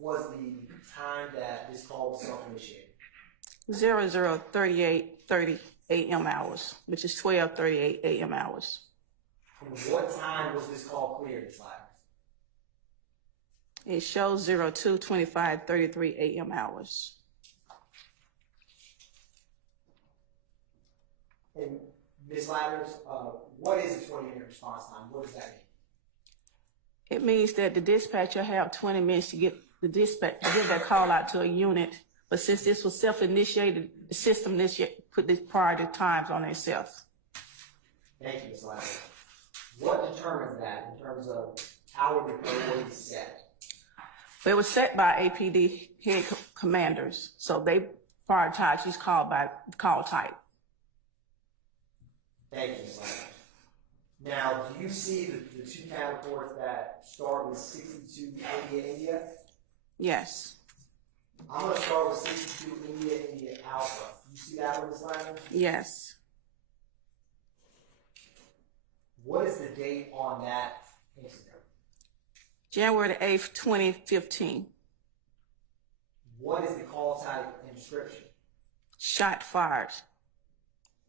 was the time that this call was self-initiated? 00:38:30 a.m. hours, which is 12:38 a.m. hours. And what time was this call cleared, Ms. Ladders? It shows 02:25:33 a.m. hours. And Ms. Ladders, what is a 20-minute response time? What does that mean? It means that the dispatcher have 20 minutes to get give that call out to a unit. But since this was self-initiated, the system put the priority times on itself. Thank you, Ms. Ladders. What determines that in terms of how the priority is set? It was set by APD head commanders, so they prioritize each call by call type. Thank you, Ms. Ladders. Now, do you see the two CAD reports that start with 62 India? Yes. I'm going to start with 62 India Alpha. You see that one, Ms. Ladders? Yes. What is the date on that incident? January 8th, 2015. What is the call type and description? Shot fired.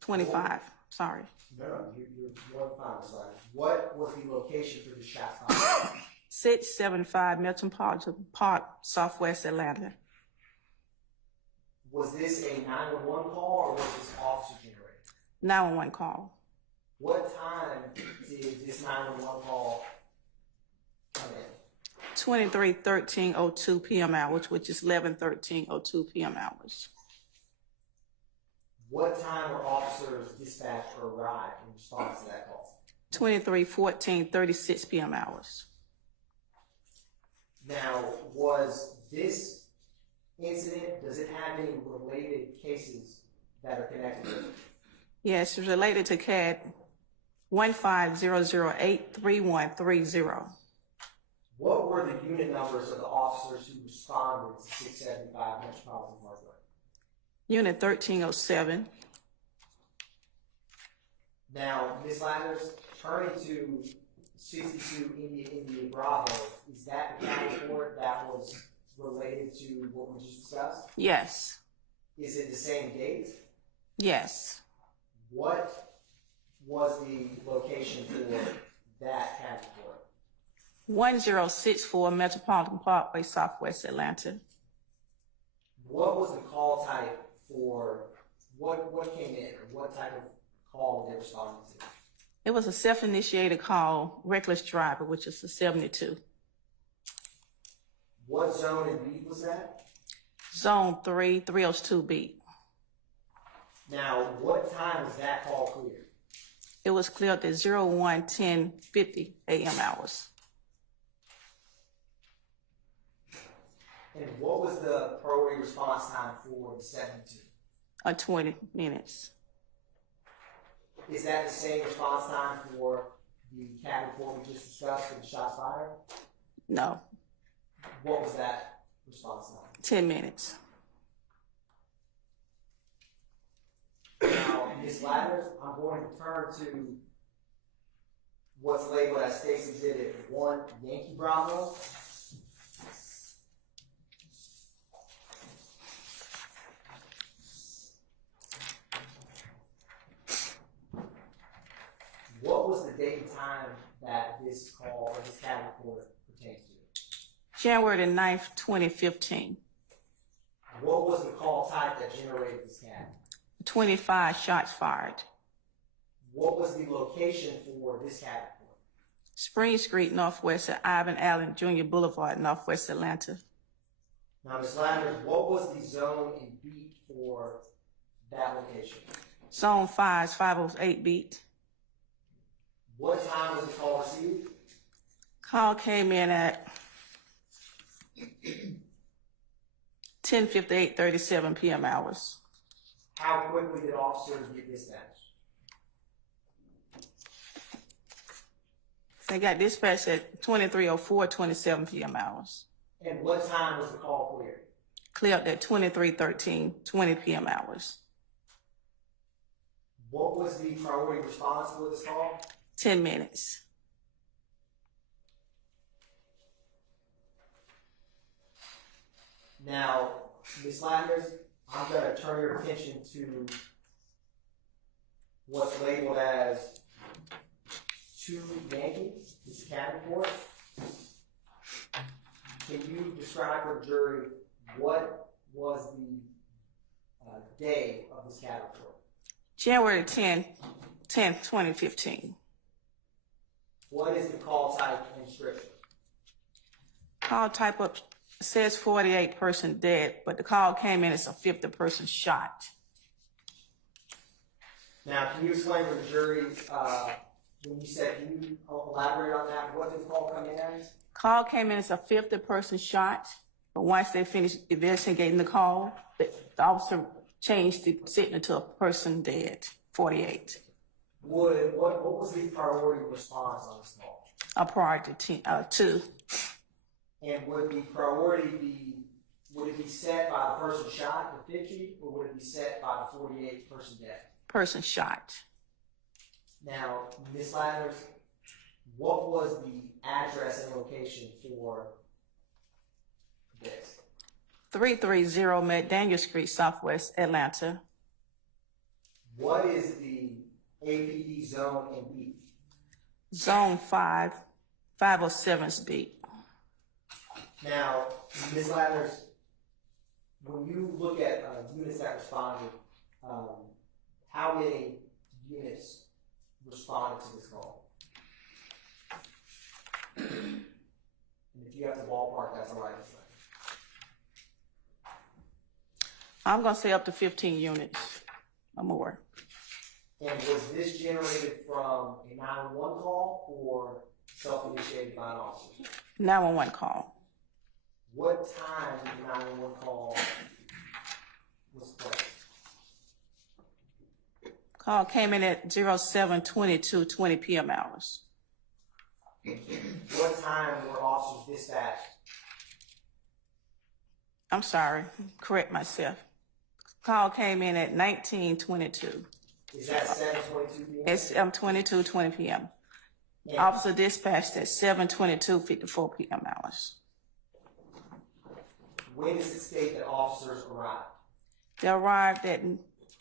25. Sorry. No, you're fine, Ms. Ladders. What was the location for the shot fired? 675 Metropolitan Park, Southwest Atlanta. Was this a 911 call or was this officer generated? 911 call. What time did this 911 call come in? 23:13:02 p.m. hours, which is 11:13:02 p.m. hours. What time were officers dispatched or arrived in response to that call? 23:14:36 p.m. hours. Now, was this incident, does it have any related cases that are connected with it? Yes, it's related to CAD 1500833130. What were the unit numbers of the officers who responded to 675 Metropolitan Parkway? Unit 1307. Now, Ms. Ladders, turning to 62 India Bravo, is that the CAD report that was related to what we just discussed? Yes. Is it the same date? Yes. What was the location for that CAD report? 1064 Metropolitan Parkway, Southwest Atlanta. What was the call type for what came in, or what type of call were they responding to? It was a self-initiated call, reckless driver, which is a 72. What zone and beat was that? Zone 3, 302 beat. Now, what time was that call cleared? It was cleared at 01:10:50 a.m. hours. And what was the priority response time for the 72? 20 minutes. Is that the same response time for the CAD report we just discussed for the shots fired? No. What was that response time? 10 minutes. Now, Ms. Ladders, I'm going to turn to what's labeled as State's Exhibit 1 Yankee Bravo. What was the date and time that this call or this CAD report pertains to? January 9th, 2015. What was the call type that generated this CAD? 25 shots fired. What was the location for this CAD report? Spring Street, Northwest at Ivan Allen Jr. Boulevard, Northwest Atlanta. Now, Ms. Ladders, what was the zone and beat for that location? Zone 5 is 508 beat. What time was the call received? Call came in at 10:58:37 p.m. hours. How quickly did officers get dispatched? They got dispatched at 23:04:27 p.m. hours. And what time was the call cleared? Cleared at 23:13:20 p.m. hours. What was the priority response for this call? 10 minutes. Now, Ms. Landers, I'm going to turn your attention to what's labeled as 2 Yankees. It's a county court. Can you describe for the jury what was the day of this county court? January 10th, 2015. What is the call type and description? Call type up says 48 person dead, but the call came in as a 50 person shot. Now, can you explain for the jury, when you said, can you elaborate on that? What did the call come in as? Call came in as a 50 person shot, but once they finished investigating the call, the officer changed the signal to a person dead, 48. What was the priority response on this call? A priority 2. And would the priority would it be set by the person shot, the 50, or would it be set by the 48 person dead? Person shot. Now, Ms. Landers, what was the address and location for this? 330 McDaniel Street, Southwest Atlanta. What is the APD zone and beat? Zone 5, 507's beat. Now, Ms. Landers, when you look at units that responded, how many units responded to this call? And if you have to ballpark, that's all right. I'm going to say up to 15 units or more. And was this generated from a 911 call or self-initiated by an officer? 911 call. What time did the 911 call was placed? Call came in at 07:22:20 p.m. hours. What time were officers dispatched? I'm sorry, correct myself. Call came in at 19:22. Is that 7:22 p.m.? It's 22:20 p.m. Officer dispatched at 7:22:54 p.m. hours. When does it state that officers arrived? They arrived at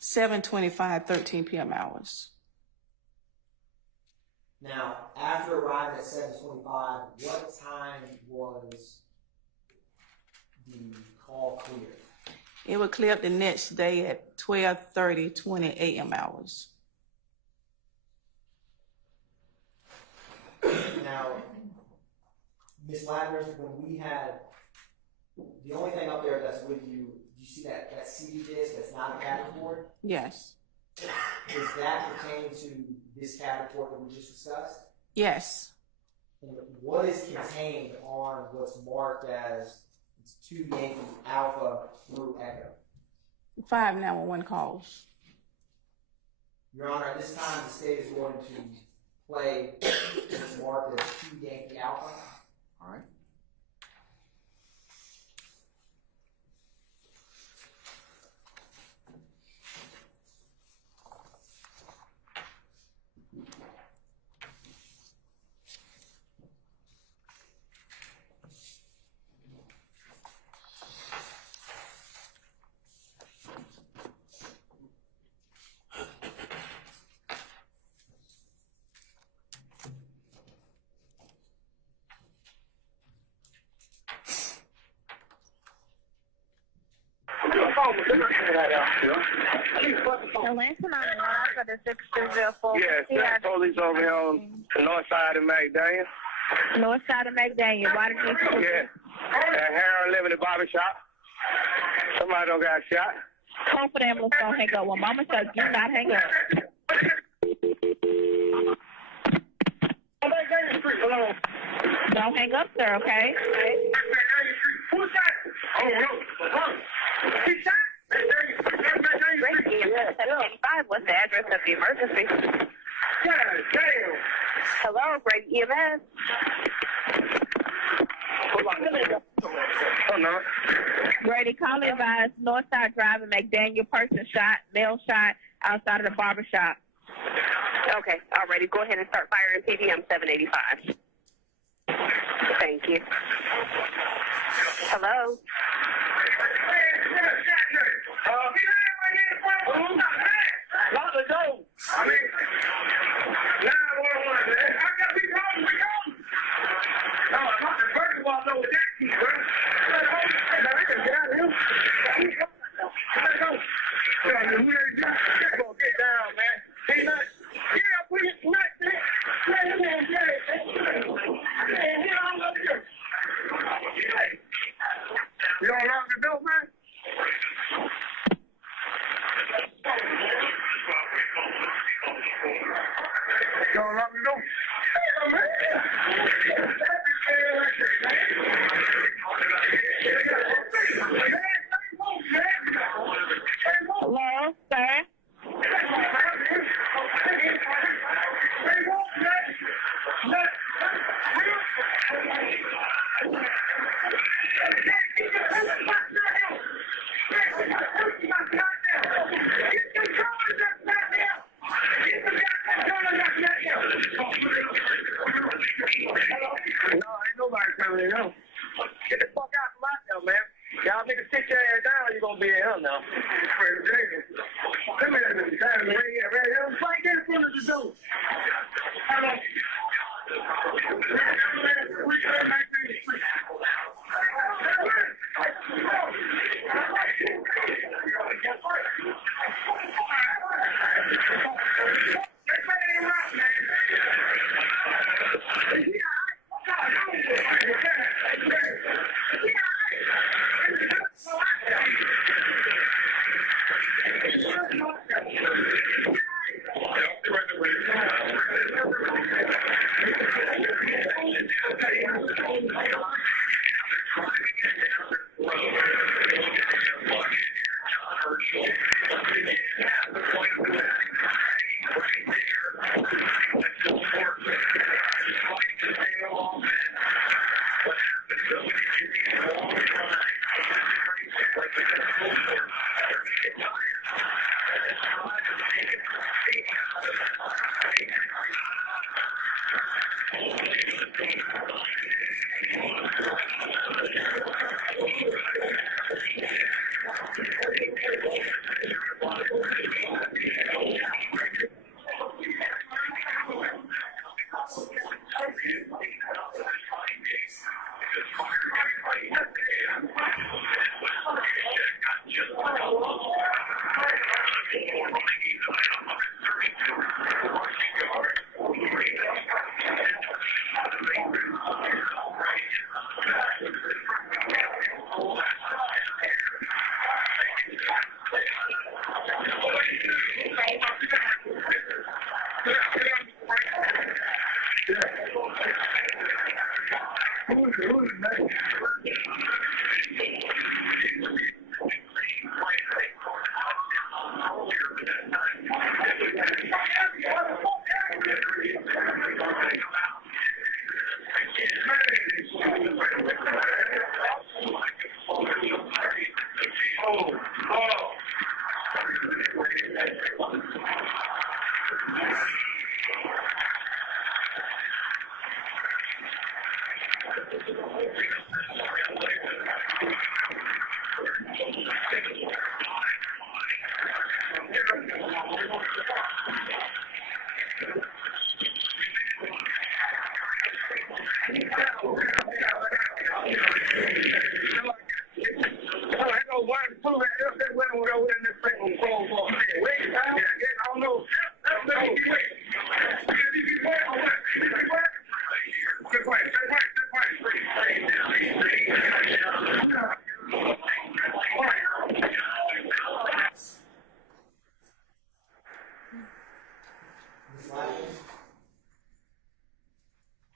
7:25:13 p.m. hours. Now, after arriving at 7:25, what time was the call cleared? It would clear up the next day at 12:20 a.m. hours. Now, Ms. Landers, when we had the only thing up there that's with you, do you see that CD disc that's not a CAD report? Yes. Does that pertain to this CAD report that we just discussed? Yes. And what is contained on what's marked as 2 Yankee Alpha through Echo? 5 911 calls. Your Honor, at this time, the state is going to play what's marked as 2 Yankee Alpha. All right. Atlanta 911 for the 630. Yes, there's police over here on the north side of McDaniel. North side of McDaniel. Why did you say Yeah. That Harold living in the barber shop. Somebody don't got shot. call for the ambulance? Don't hang up. When Mama says do not hang up. Don't hang up, sir, okay? Yes. 785. What's the address of the emergency? Hello, Greg EMS. Oh, no. Grady, call advised, Northside Drive and McDaniel, person shot, male shot, outside of the barber shop. Okay, alrighty. Go ahead and start firing PDM 785. Thank you. Hello? door. I mean, 911, man. I got we going. No, I'm not the first of all, know what that key, bro. Now, I can get out of here. Let's go. We ain't gonna get down, man. See nothing? Yeah, we just not there. You don't lock the door, man? You don't lock the door? Hello, sir? No, ain't nobody coming in here. Get the fuck out from out there, man. Y'all niggas sit your ass down, you gonna be in here now. Come here, Mr. Tyler. Right here. Right there in front of the door. How long? We come back to the street.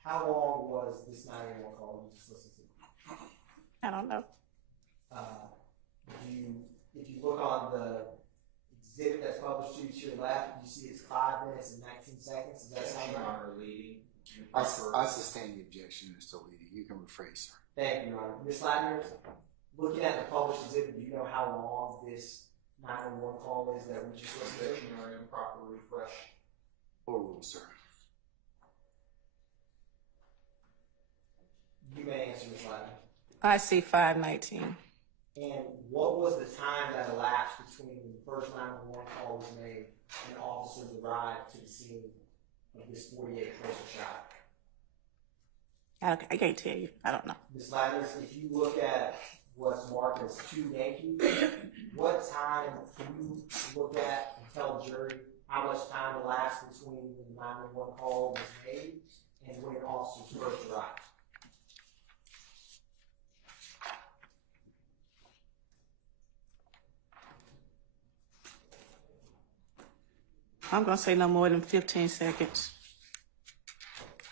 How long was this 911 call you just listened to? I don't know. If you look on the exhibit that's published to your left, you see it's 5 minutes and 19 seconds. Does that sound right? I sustain the objection, Mr. Leedy. You can rephrase, sir. Thank you, Your Honor. Ms. Ladner, looking at the published exhibit, do you know how long this 911 call is that we just listened to? Or improper refresh. Overruled, sir. You may answer, Ms. Ladner. I see 519. And what was the time that elapsed between when the first 911 call was made and officers arrived to the scene of this 48-person shot? I can't tell you. I don't know. Ms. Lathers, if you look at what's marked as 2 Yankees, what time can you look at and tell the jury how much time elapsed between when the 911 call was made and when officers first arrived? I'm going to say no more than 15 seconds.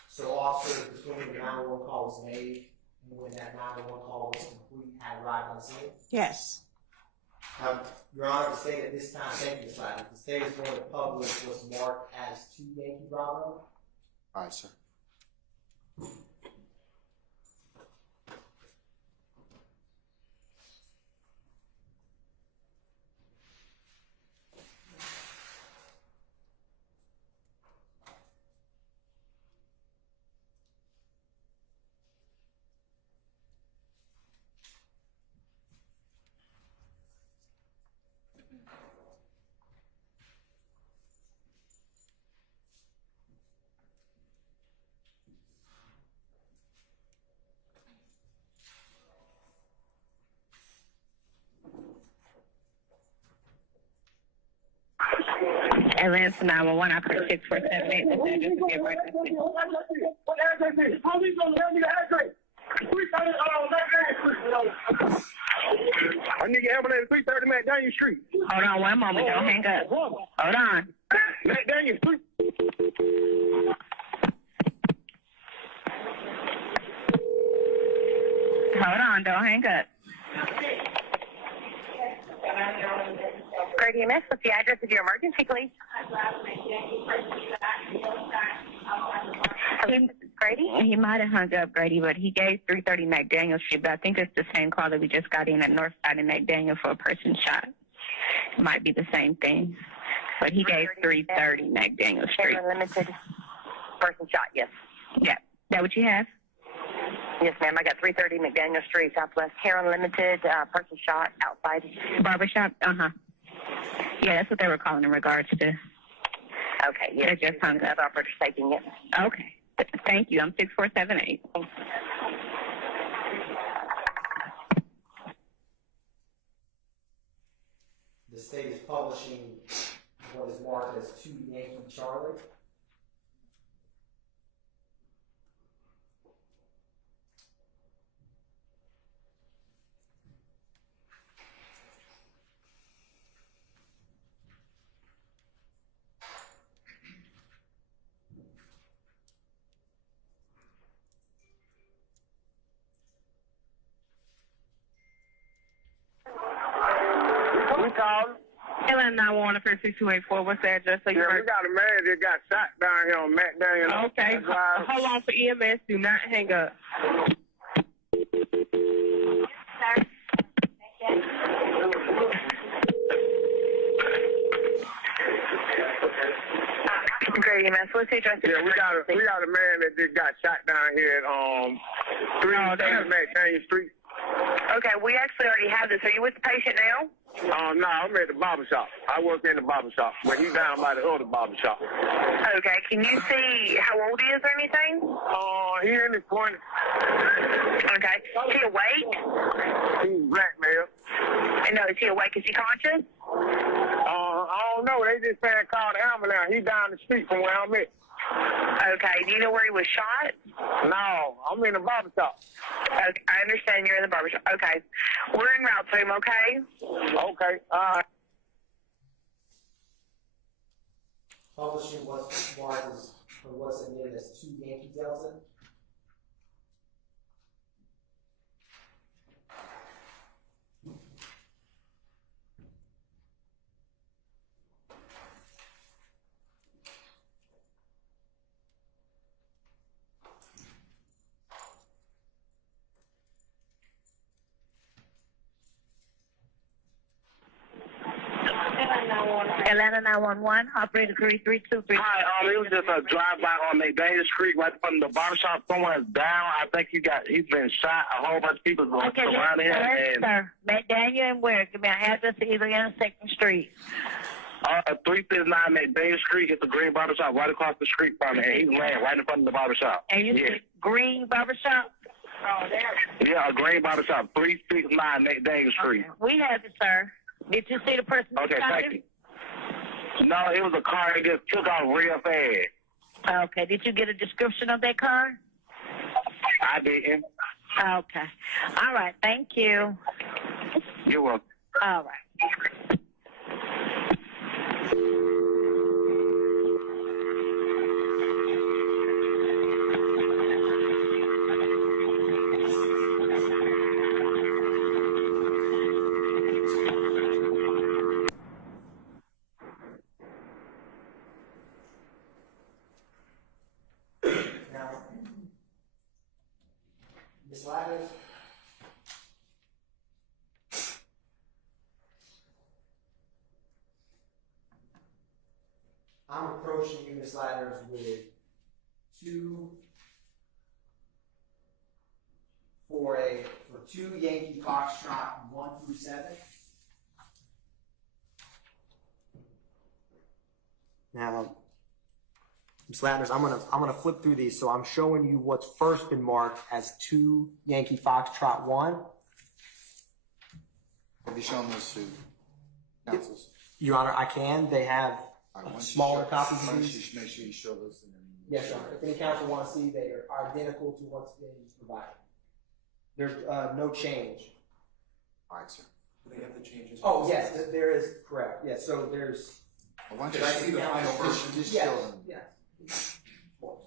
So officers, between when the 911 call was made and when that 911 call was complete, had arrived on scene? Yes. Your Honor, the state at this time, thank you, Ms. Lathers, the state is going to publish what's marked as 2 Yankee Bravo. All right, sir. Atlanta 911, I put 6478. This is just to get right to see. What address is? Police don't tell me the address. 330 I need your ambulance 330 McDaniel Street. Hold on one moment. Don't hang up. Hold on. McDaniel Street. Hold on. Don't hang up. Grady MS, what's the address of your emergency, please? Grady? He might have hung up, Grady, but he gave 330 McDaniel Street, but I think it's the same call that we just got in at Northside and McDaniel for a person shot. It might be the same thing. But he gave 330 McDaniel Street. Limited person shot, yes. Yeah. That what you have? Yes, ma'am. I got 330 McDaniel Street, Southwest. Hair Unlimited, person shot outside. Barbershop? Uh-huh. Yeah, that's what they were calling in regards to. Okay, yes. They just hung up. Operator taking it. Okay. Thank you. I'm 6478. The state is publishing what is marked as 2 Yankee Charlie. We called. Atlanta 911 for 6284. What's the address? So Yeah, we got a man that got shot down here on McDaniel. Okay. Hold on for EMS. Do not hang up. Great, EMS. What's the address? Yeah, we got a man that just got shot down here at 330 McDaniel Street. Okay, we actually already have this. Are you with the patient now? No, I'm at the barber shop. I work in the barber shop, but he's down by the other barber shop. Okay, can you see how old he is or anything? He in his 20s. Okay. Is he awake? He's black, man. No, is he awake? Is he conscious? I don't know. They just saying call the ambulance. He's down the street from where I'm at. Okay, do you know where he was shot? No, I'm in the barber shop. Okay, I understand you're in the barbershop. Okay. We're en route to him, okay? Okay, all right. Publishing what's marked as, or what's admitted as 2 Yankee Delta. Atlanta 911, operator 3323. Hi, it was just a drive-by on McDaniel Street right from the barbershop. Someone's down. I think he's been shot. A whole bunch of people Okay, around here. And sir. McDaniel and where? Give me an address to either intersection street. 369 McDaniel Street. It's a green barbershop right across the street from it. And he's laying right in front of the barbershop. And you said green barbershop? Oh, there. Yeah, a green barbershop. 369 McDaniel Street. We have it, sir. Did you see the person? Okay, thank you. No, it was a car that just took off real fast. Okay. Did you get a description of that car? I didn't. Okay. All right. Thank you. You're welcome. All right. Now, Ms. Ladders, I'm approaching you, Ms. Ladders, with two Yankee Foxtrot 1 through 7. Now, Ms. Ladders, I'm gonna flip through these, so I'm showing you what's first been marked as 2 Yankee Foxtrot 1. Have you shown those to councils? Your Honor, I can. They have All right, once you smaller show- copies of once these. you make sure you show those to them. Yes, Your Honor. If any council wants to see, they are identical to what's been provided. There's no change. All right, sir. They have the changes. Oh, yes, there is, correct. Yes, so there's. Well, once you Did I see see the that? final version, just Yes, show them. yes. Of course.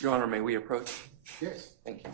Your Honor, may we approach? Yes. Thank you.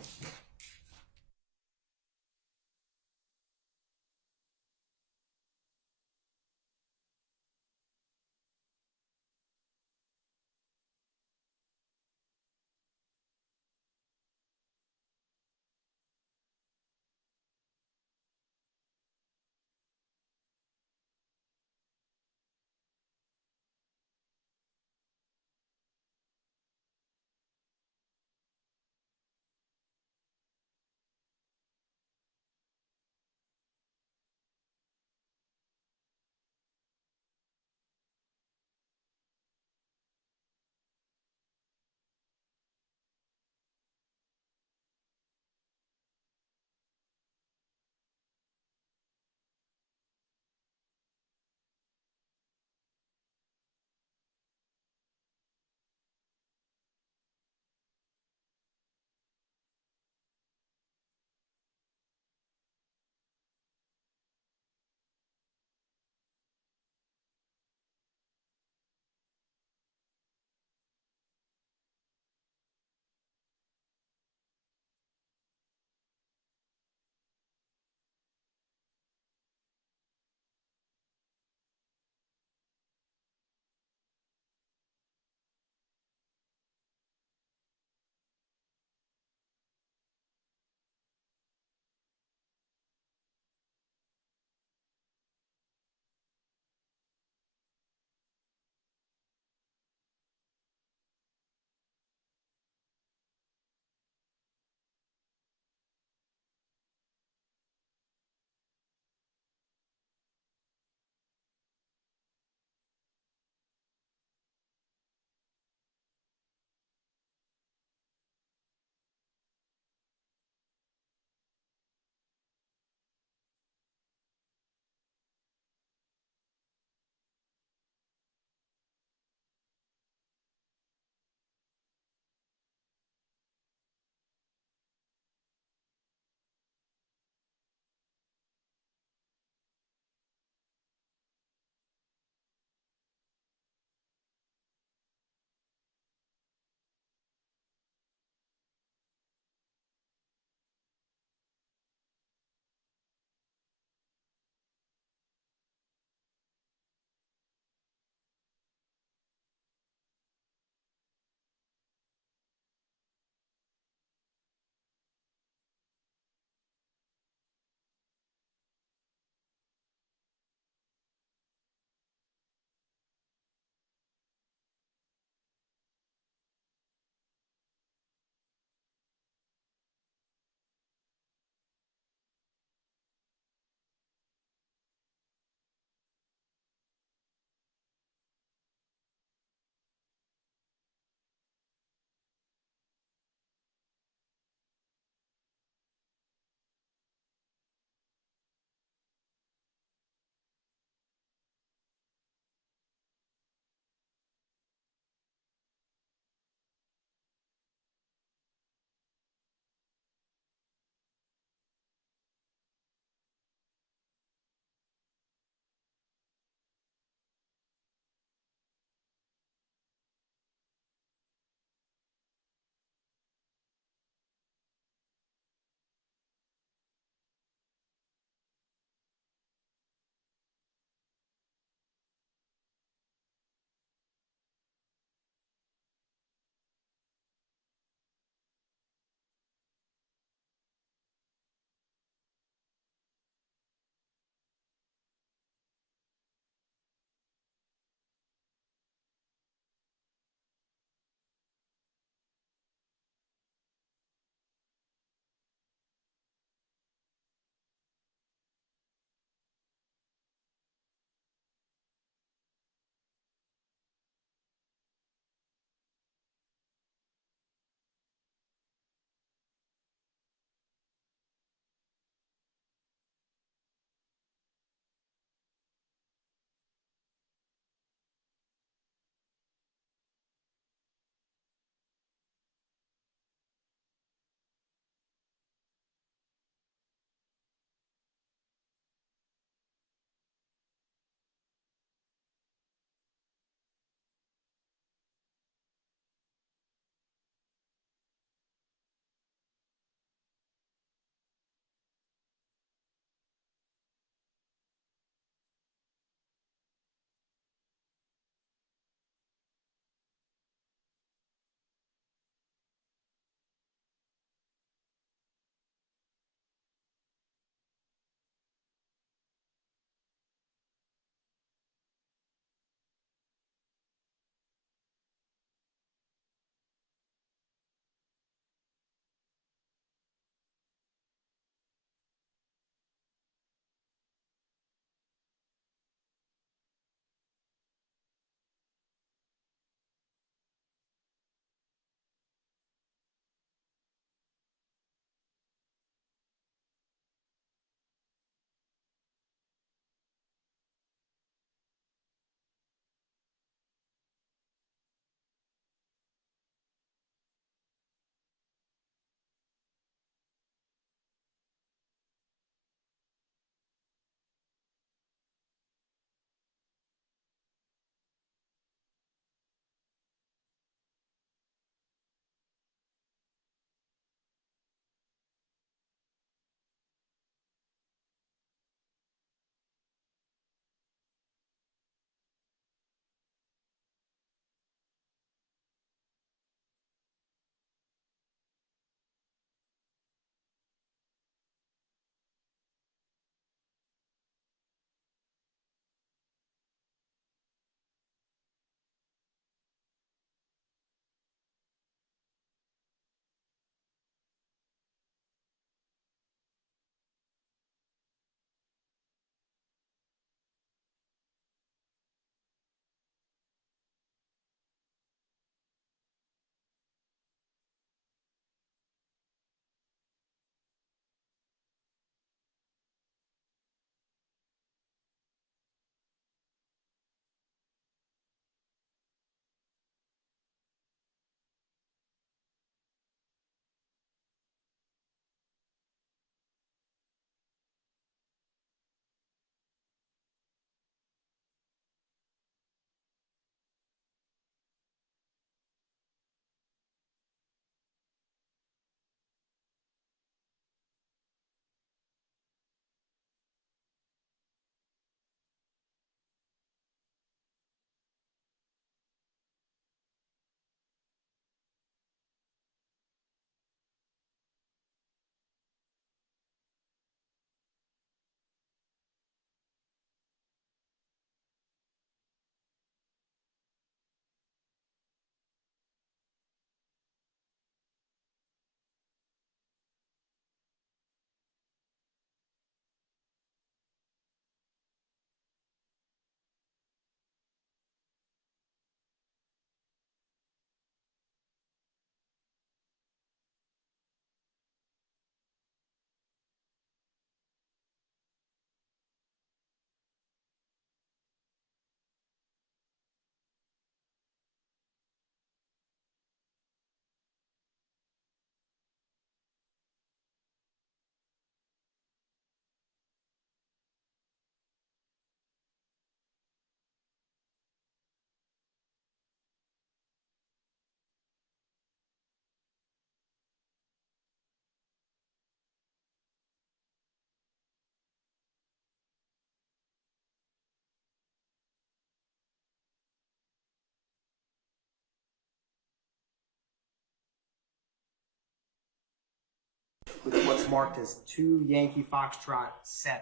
with what's marked as 2 Yankee Foxtrot 7.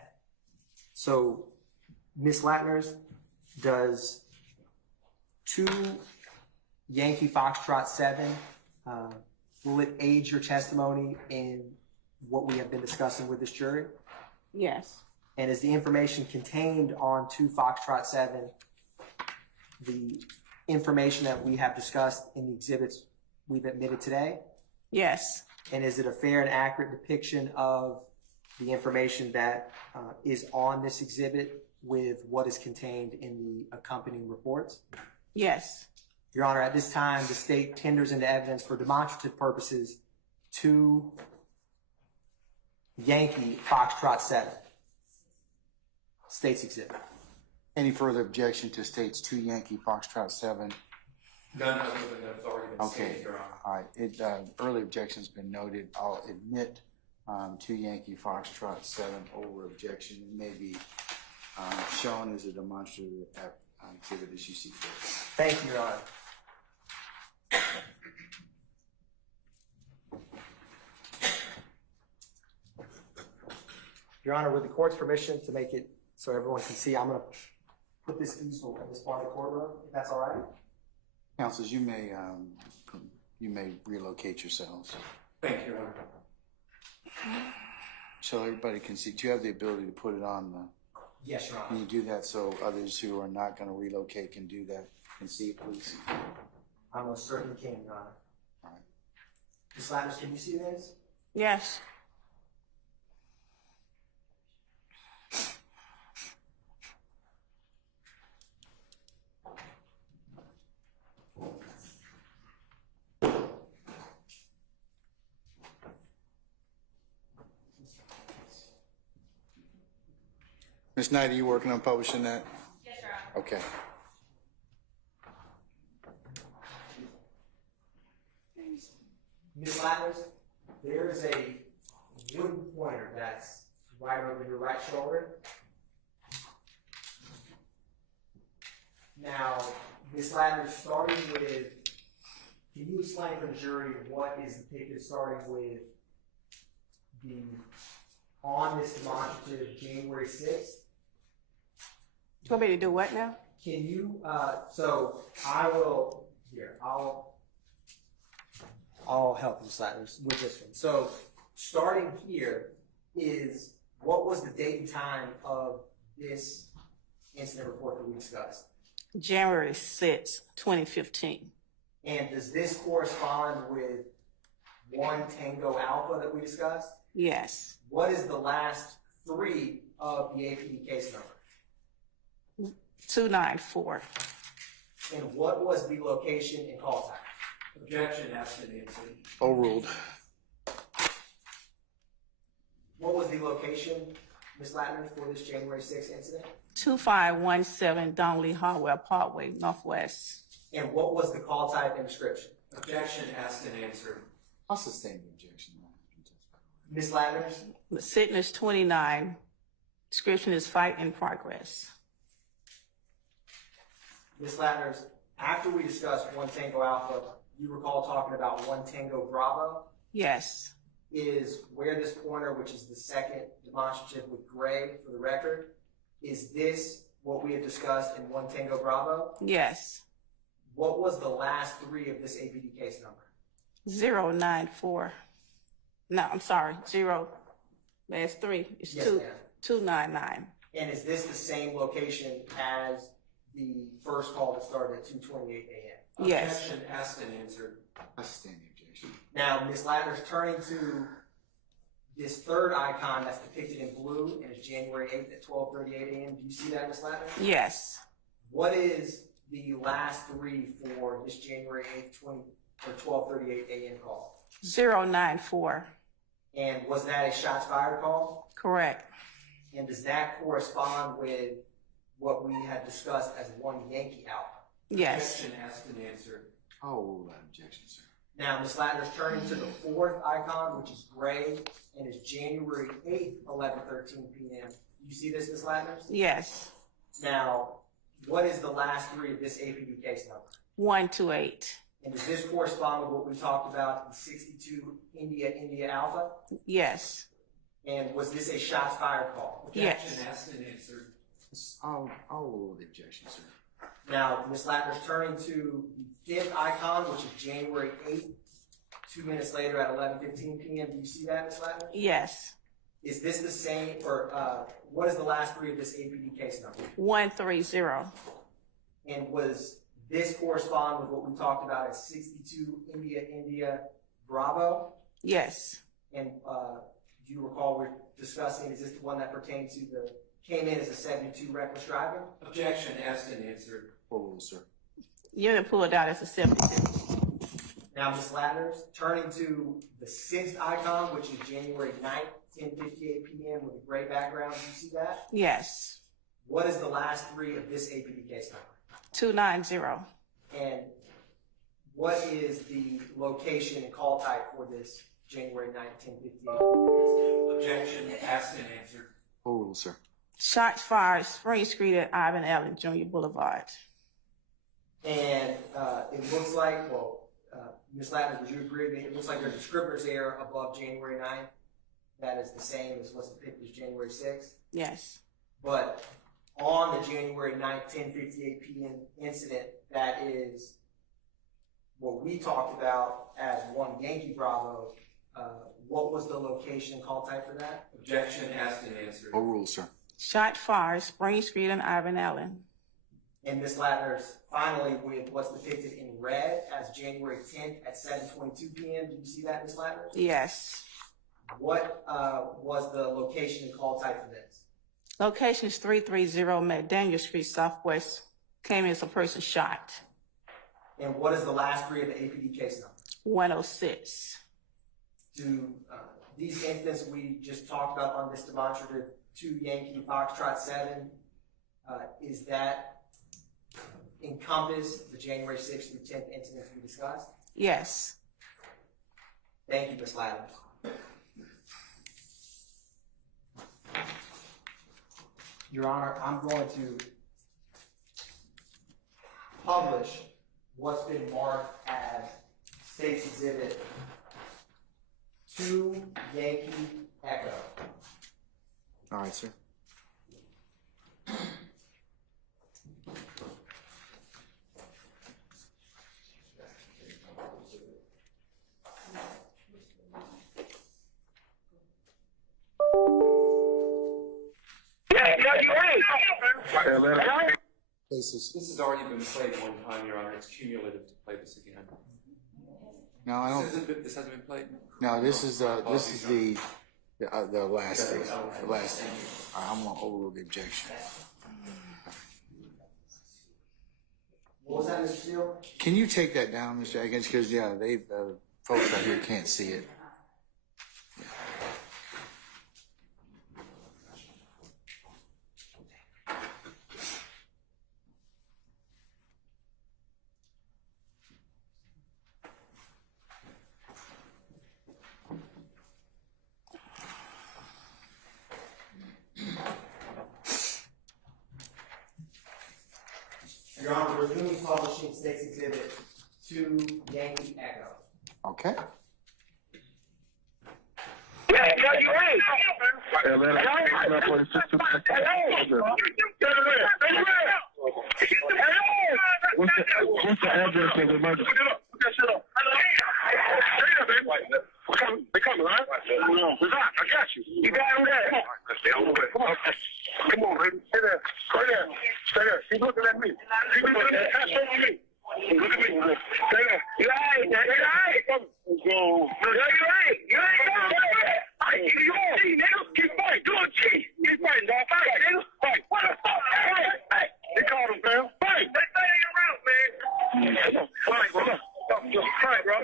So, Ms. Latners, does 2 Yankee Foxtrot 7, will it aid your testimony in what we have been discussing with this jury? Yes. And is the information contained on 2 Foxtrot 7 the information that we have discussed in the exhibits we've admitted today? Yes. And is it a fair and accurate depiction of the information that is on this exhibit with what is contained in the accompanying reports? Yes. Your Honor, at this time, the state tenders into evidence for demonstrative purposes 2 Yankee Foxtrot 7. State's exhibit. Any further objection to state's 2 Yankee Foxtrot 7? None other than that's already been Okay, stated, Your Honor. all right. Early objection's been noted. I'll admit 2 Yankee Foxtrot 7 over objection. It may be shown as a demonstrative exhibit as you see fit. Thank you, Your Honor. Your Honor, with the court's permission to make it so everyone can see, I'm going to put this easel in this part of the courtroom, if that's all right. Counsels, you may relocate yourselves Thank you, Your Honor. so everybody can see. Do you have the ability to put it on the? Yes, Your Can Honor. you do that so others who are not going to relocate can do that and see it, please? I most certainly can, Your Honor. All right. Ms. Latners, can you see this? Yes. Ms. Knight, are you working on publishing that? Yes, Your Honor. Okay. Ms. Latners, there is a wooden pointer that's right over your right shoulder. Now, Ms. Latners, starting with, can you explain for the jury what is depicted starting with the, on this demonstrative January 6th? You want me to do what now? Can you, so I will, here, I'll help Ms. Latners with this one. So starting here is, what was the date and time of this incident report that we discussed? January 6, 2015. And does this correspond with 1 Tango Alpha that we discussed? Yes. What is the last 3 of the APD case number? 294. And what was the location and call time? Objection asked and answered. Overruled. What was the location, Ms. Latners, for this January 6th incident? 2517 Donnelly Harwell Parkway, Northwest. And what was the call type and description? Objection asked and answered. I'll sustain the objection. Ms. Latners? The sitting is 29. Description is fight in progress. Ms. Latners, after we discussed 1 Tango Alpha, you recall talking about 1 Tango Bravo? Yes. Is where this pointer, which is the second demonstrative with gray for the record, is this what we had discussed in 1 Tango Bravo? Yes. What was the last 3 of this APD case number? 094. No, I'm sorry. 0. That's 3. It's Yes, 2. ma'am. 299. And is this the same location as the first call that started at 2:28 a.m.? Yes. Objection asked and answered. I sustain the objection. Now, Ms. Latners, turning to this third icon that's depicted in blue and is January 8th at 12:38 a.m. Do you see that, Ms. Latners? Yes. What is the last 3 for this January 8th, 12:38 a.m. call? 094. And was that a shots fired call? Correct. And does that correspond with what we had discussed as 1 Yankee Alpha? Yes. Objection asked and answered. I'll rule that objection, sir. Now, Ms. Latner's turning to the 4th icon, which is gray, and is January 8th, 11:13 p.m. You see this, Ms. Latner's? Yes. Now, what is the last 3 of this APD case number? 128. And does this correspond with what we talked about in 62 India Alpha? Yes. And was this a shots fired call? Yes. Objection asked and answered. I'll overrule the objection, sir. Now, Ms. Latner's turning to the fifth icon, which is January 8th, 2 minutes later at 11:15 p.m. Do you see that, Ms. Latner? Yes. Is this the same, or what is the last three of this APD case number? 130. And was this correspond with what we talked about at 62 India Bravo? Yes. And do you recall we're discussing, is this the one that pertained to came in as a 72 reckless driving? Objection asked and answered. Overrule, sir. Unit pulled out as a 72. Now, Ms. Latner's turning to the sixth icon, which is January 9th, 10:58 p.m. with a gray background. Do you see that? Yes. What is the last three of this APD case number? 290. And what is the location and call type for this January 9th, 10:58? Objection asked and answered. Overrule, sir. Shots fired, Spring Street at Ivan Allen Jr. Boulevard. And it looks like, Ms. Latner, would you agree with me? It looks like there's a scrivener's error above January 9th. That is the same as what's depicted as January 6th. Yes. But on the January 9th, 10:58 p.m. incident, that is what we talked about as 1 Yankee Bravo. What was the location and call type for that? Objection asked and answered. Overrule, sir. Shot fired, Spring Street and Ivan Allen. And Ms. Latner's finally with what's depicted in red as January 10th at 7:22 p.m. Do you see that, Ms. Latner? Yes. What was the location and call type for this? Location is 330 McDaniel Street Southwest. Came in as a person shot. And what is the last three of the APD case number? 106. Do these incidents we just talked about on this demonstrative 2 Yankee Foxtrot 7, is that encompass the January 6th through 10th incidents we discussed? Yes. Thank you, Ms. Latner. Your Honor, I'm going to publish what's been marked as State's Exhibit 2 Yankee Echo. All right, sir. Cases. This has already been played one time, Your Honor. It's cumulative to play this again. No, I don't. This hasn't been played? No, this is the last thing. The last thing. I'm gonna overrule the objection. What was that, Mr. Steele? Can you take that down, Mr. Jenkins? Because they folks out here can't see it. Your Honor, resuming publishing State's Exhibit 2 Yankee Echo. Okay. What's the address of the emergency? They coming, right? I got you. You got him there. Come on, baby. Stay there. Stay there. Stay there. Keep looking at me. Keep looking at me. Look at me. Stay there. You right. You right. Go. You right. You right. You see, nigga. Keep fighting. Do a G. Keep fighting, dog. Fight, nigga. Fight. What the fuck? Hey. They called him, fam. Fight. They say you're around, man. Come on. Fight, bro. Fight, bro.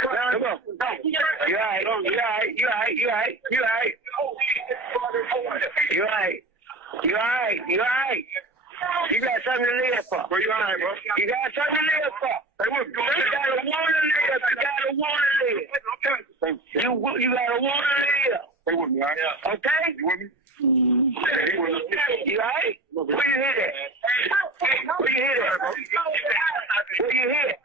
Come on. You right. You right. You right. You right. You right. You right. You right. You right. You got something to live for. Bro, you all right, bro? You got something to live for. Hey, what? You got a want to live. You got a want to live. You got a want to live. Stay with me, all right? Okay? You with me? You all right? Where you hit at? Where you hit at? Where you hit?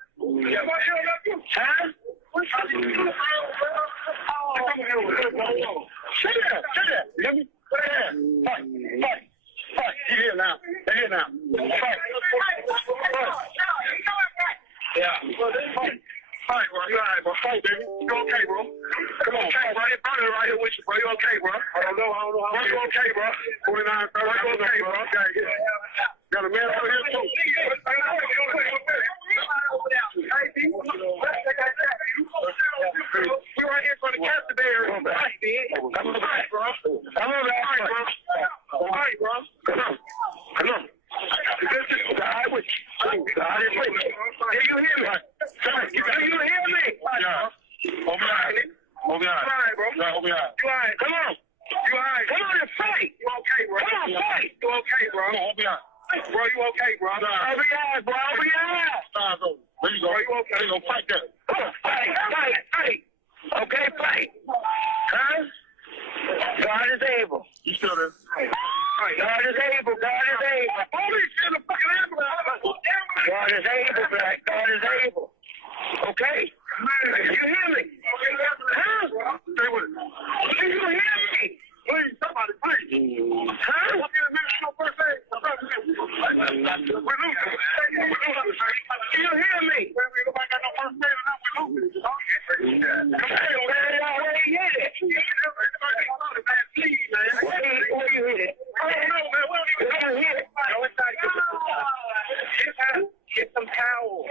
Fight, bro. You alright, bro? Fight, baby. You okay, bro? Come on, fight, bro. Your brother right here with you, bro. You okay, bro? I don't know. Bro, you okay, bro? 49, 30. Bro, you okay, bro? Got a man over here, too. We right here for the captain there. Fight, man. Come on, fight, bro. Fight, bro. Come on. This is God with you. God is with you. Do you hear me? Do you hear me? Yeah. Open your eyes. Open your eyes. All right, bro. Yeah, open your eyes. You all right? Come on. You all right? Come on and fight. You okay, bro? Come on, fight. You okay, bro? Come on, open your eyes. Bro, you okay, bro? Open your eyes, bro. Open your eyes. There you go. Bro, you okay? There you go. Fight that. Come on, fight. Okay, fight. Huh? God is able. You still there? God is able. God is able. Holy shit, the fucking ambulance. God is able, Black. God is able. Okay? You hear me? Huh? Stay with it. Do you hear me? Please, somebody, please. Huh? I'm getting a minute to first aid. We're losing. Do you hear me? Nobody got no first aid and now we're losing. Where you hit it? Please, man. Where you hit it? I don't know, man. Where you hit it? Get some towels.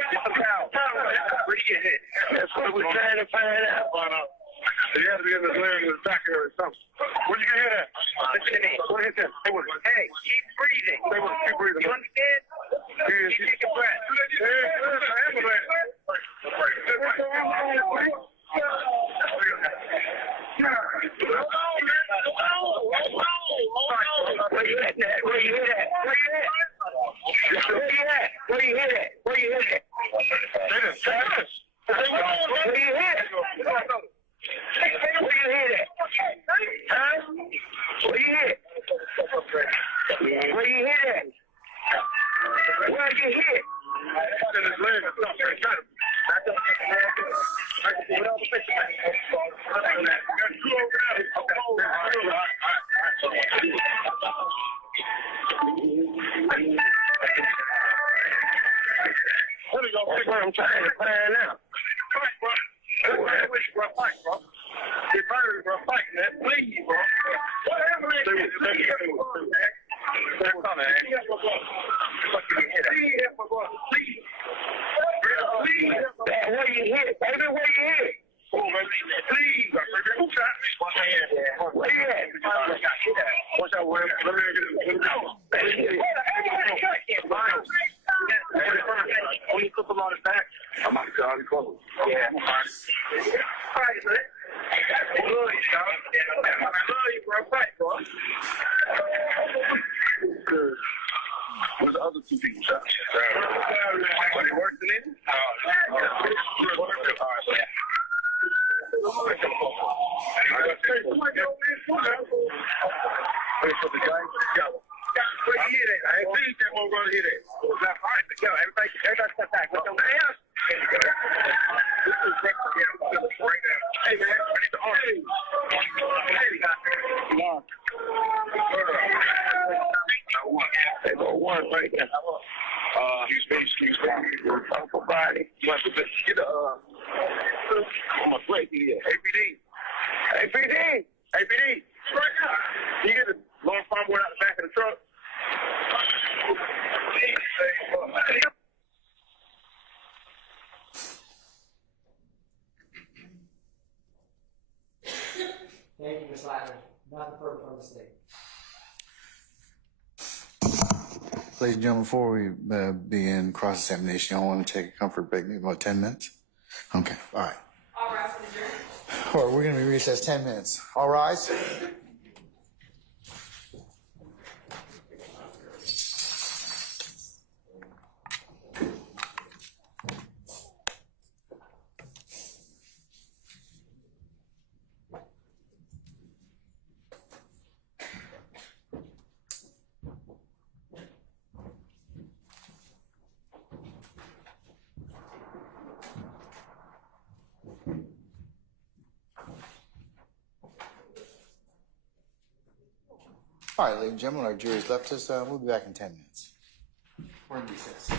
Where you hit it? That's what we're trying to find out. He had to be in the land in the back area or something. Where'd you get hit at? What hit that? Hey, keep breathing. Keep breathing. You understand? Keep taking breath. Where you hit at? Where you hit at? Where you hit at? Where you hit at? Where you hit at? Where you hit it? Huh? Where you hit? Where you hit it? Where you hit? That's what I'm trying to find out. Fight, bro. Fight, bro. Get murdered, bro. Fight, man. Please, bro. What happened? They're coming, man. Please. Where you hit? Baby, where you hit? Oh, baby, please. Who shot me? Where you at? What's that word? Let me get it. When you put them on his back, I'm not sure how he close. Yeah. All right, man. I love you, dog. I love you, bro. Fight, bro. Good. Where's the other two people shot? Are they working in it? Where you hit it? I ain't seen that one brother hit it. All right, everybody step back. What's your name? Hey, man, I need the arm. Hey, go one right there. Excuse me. Uncle Body. You want to get I'm going to break you here. APD. Right now. You get the long farm board out the back of the truck. Thank you, Ms. Ladner. Nothing further from the state. Ladies and gentlemen, before we begin cross-examination, y'all want to take a comfort break, maybe about 10 minutes? Okay, all right. All rise for the jury. All right, we're going to be recessed 10 minutes. All rise. All right, ladies and gentlemen, our jury's left us. We'll be back in 10 minutes. We're in recess.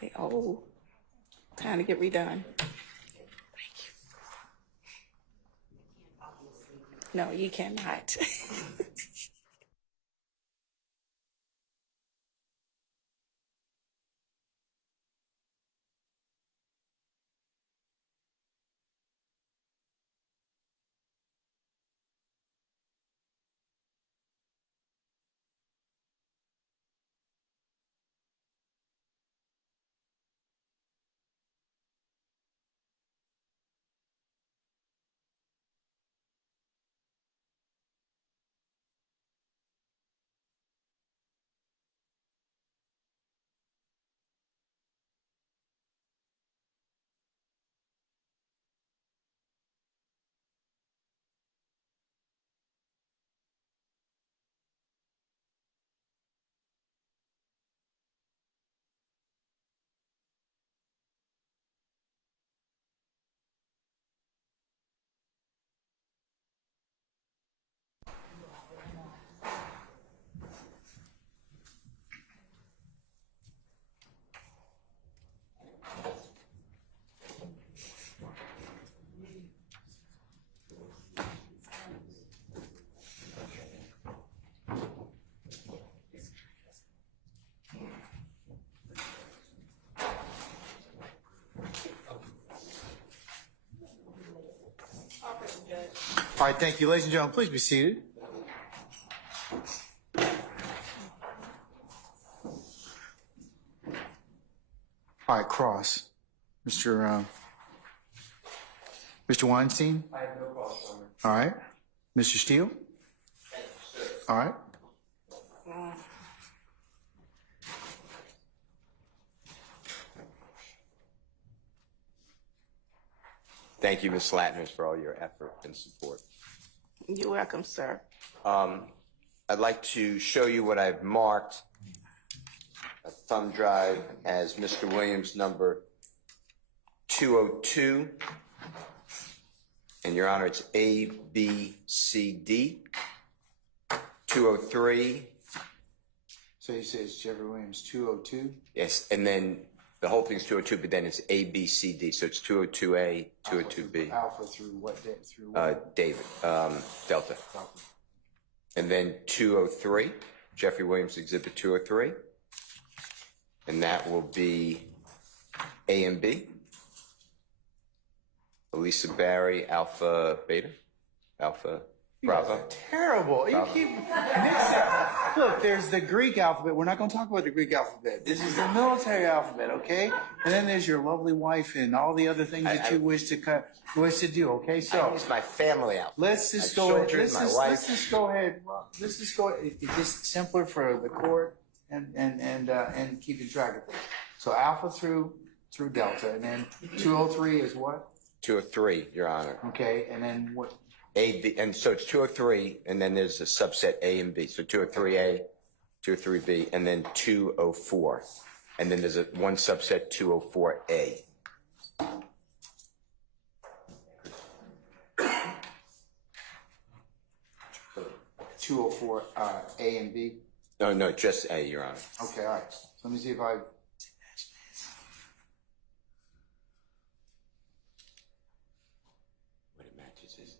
They old. Time to get redone. No, you cannot. All right, thank you. Ladies and gentlemen, please be seated. All right, cross. Mr. Weinstein? I have no cross, Your Honor. All right. Mr. Steele? All right. Thank you, Ms. Slatners, for all your effort and support. You're welcome, sir. I'd like to show you what I've marked a thumb drive as Mr. Williams number 202. And Your Honor, it's A, B, C, D. 203. So you say it's Jeffery Williams 202? Yes, and then the whole thing's 202, but then it's A, B, C, D. So it's 202A, 202B. Alpha through what? Through what? David, Delta. Alpha. And then 203, Jeffery Williams Exhibit 203. And that will be A and B. Elisa Barry, Alpha Beta, Alpha Bravo. Terrible. You keep mixing. Look, there's the Greek alphabet. We're not going to talk about the Greek alphabet. This is the military alphabet, okay? And then there's your lovely wife and all the other things that you wish to do, okay? I So use my family alpha. let's just My go ahead. children, my wife. Let's just go ahead. Let's just go. It's just simpler for the court and keeping track of things. So alpha through delta, and then 203 is what? 203, Your Honor. Okay, and then what? A, B, and so it's 203, and then there's a subset A and B. So 203A, 203B, and then 204. And then there's one subset 204A. 204 A and B. No, just A, Your Honor. Okay, all right. So let me see if I. What it matches is.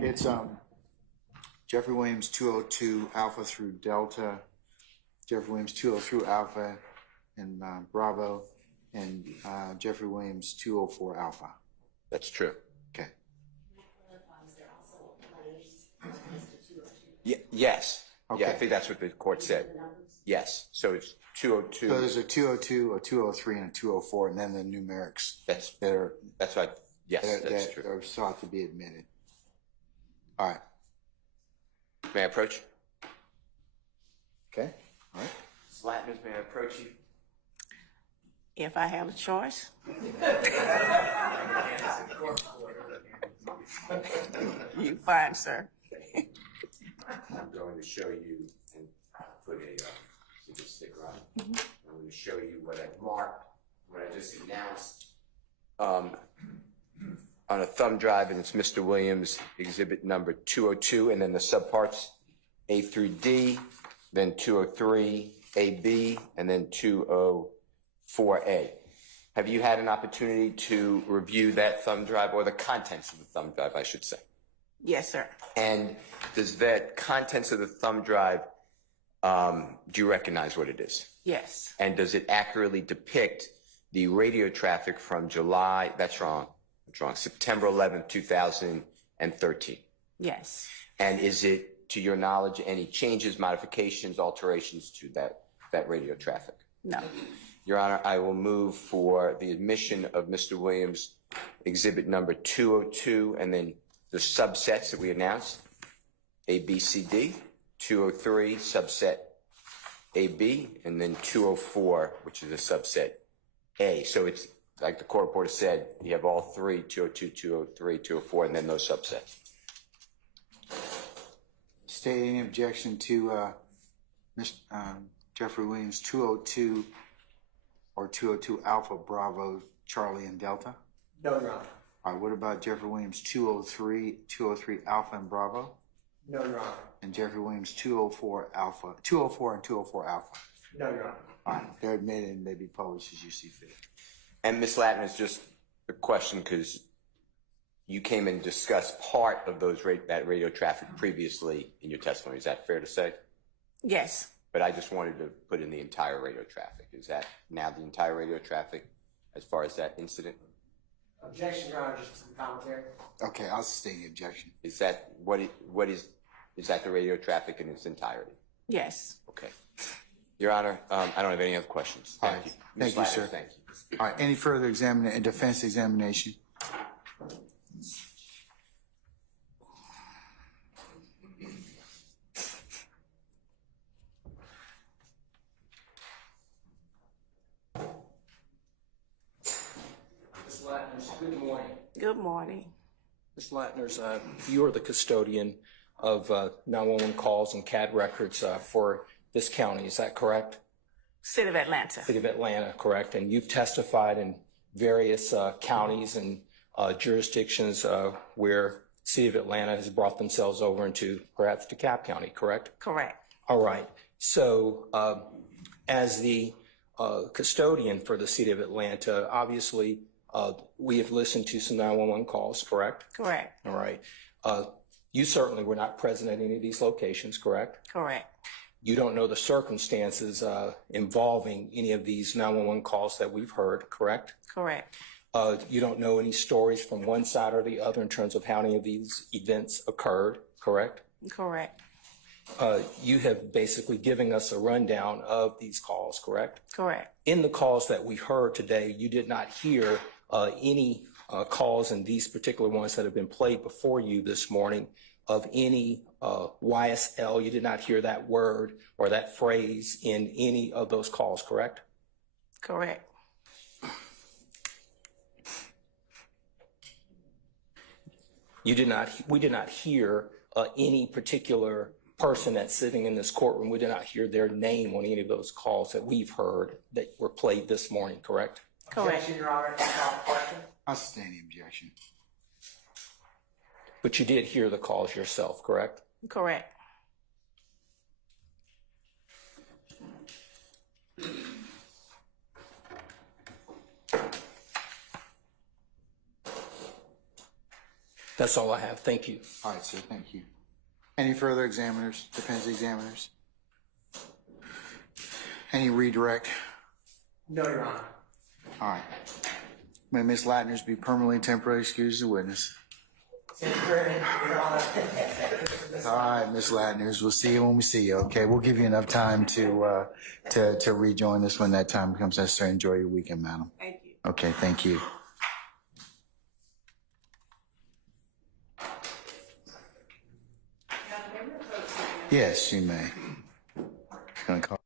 It's Jeffery Williams 202 Alpha through Delta, Jeffery Williams 203 Alpha and Bravo, and Jeffery Williams 204 Alpha. That's true. Okay. Yes. Okay. Yeah, I think that's what the court said. Yes. So it's 202. So there's a 202, a 203, and a 204, and then the numerics That's that what. Yes, that's that true. are sought to be admitted. All right. May I approach? Okay. All right. Slatners, may I approach you? If I have a choice. You fine, sir. I'm going to show you and put a sticker on it. I'm going to show you what I marked, what I just announced on a thumb drive, and it's Mr. Williams, exhibit number 202, and then the subparts A through D, then 203 AB, and then 204A. Have you had an opportunity to review that thumb drive, or the contents of the thumb drive, I should say? Yes, sir. And does that contents of the thumb drive, do you recognize what it is? Yes. And does it accurately depict the radio traffic from July, that's wrong, September 11th, 2013? Yes. And is it, to your knowledge, any changes, modifications, alterations to that radio traffic? No. Your Honor, I will move for the admission of Mr. Williams, exhibit number 202, and then the subsets that we announced, A, B, C, D, 203, subset A, B, and then 204, which is a subset A. So it's, like the court reporter said, you have all three, 202, 203, 204, and then those subsets. State any objection to Jeffery Williams 202 or 202 Alpha, Bravo, Charlie, and Delta? No, Your Honor. All right, what about Jeffery Williams 203 Alpha and Bravo? No, Your Honor. And Jeffery Williams 204 Alpha, 204 and 204 Alpha? No, Your Honor. All right, they're admitted and may be published as you see fit. And Ms. Lattin, is just a question, because you came and discussed part of that radio traffic previously in your testimony. Is that fair to say? Yes. But I just wanted to put in the entire radio traffic. Is that now the entire radio traffic as far as that incident? Objection, Your Honor, just some commentary. Okay, I'll sustain the objection. Is that is that the radio traffic in its entirety? Yes. Okay. Your Honor, I don't have any other questions. All Thank right. you. Thank Ms. you, Lattin, sir. Thank you. All right, any further defense examination? Ms. Latner, good morning. Good morning. Ms. Latners, you are the custodian of 911 calls and CAD records for this county, is that correct? City of Atlanta. City of Atlanta, correct? And you've testified in various counties and jurisdictions where City of Atlanta has brought themselves over into perhaps DeKalb County, correct? Correct. All right. So as the custodian for the City of Atlanta, obviously we have listened to some 911 calls, correct? Correct. All right. You certainly were not present at any of these locations, correct? Correct. You don't know the circumstances involving any of these 911 calls that we've heard, correct? Correct. You don't know any stories from one side or the other in terms of how any of these events occurred, correct? Correct. You have basically given us a rundown of these calls, correct? Correct. In the calls that we heard today, you did not hear any calls in these particular ones that have been played before you this morning of any YSL. You did not hear that word or that phrase in any of those calls, correct? Correct. We did not hear any particular person that's sitting in this courtroom. We did not hear their name on any of those calls that we've heard that were played this morning, correct? Correct. Objection, Your Honor. Any question? I'll sustain the objection. But you did hear the calls yourself, correct? Correct. That's all I have. Thank you. All right, sir, thank you. Any further examiners, defense examiners? Any redirect? No, Your Honor. All right. May Ms. Latner's be permanently and temporarily excused as a witness. Temporary, Your Honor. All right, Ms. Latner's, we'll see you when we see you, okay? We'll give you enough time to rejoin us when that time becomes necessary. Enjoy your weekend, madam. Thank you. Okay, thank you. Yes, you may. Gonna call.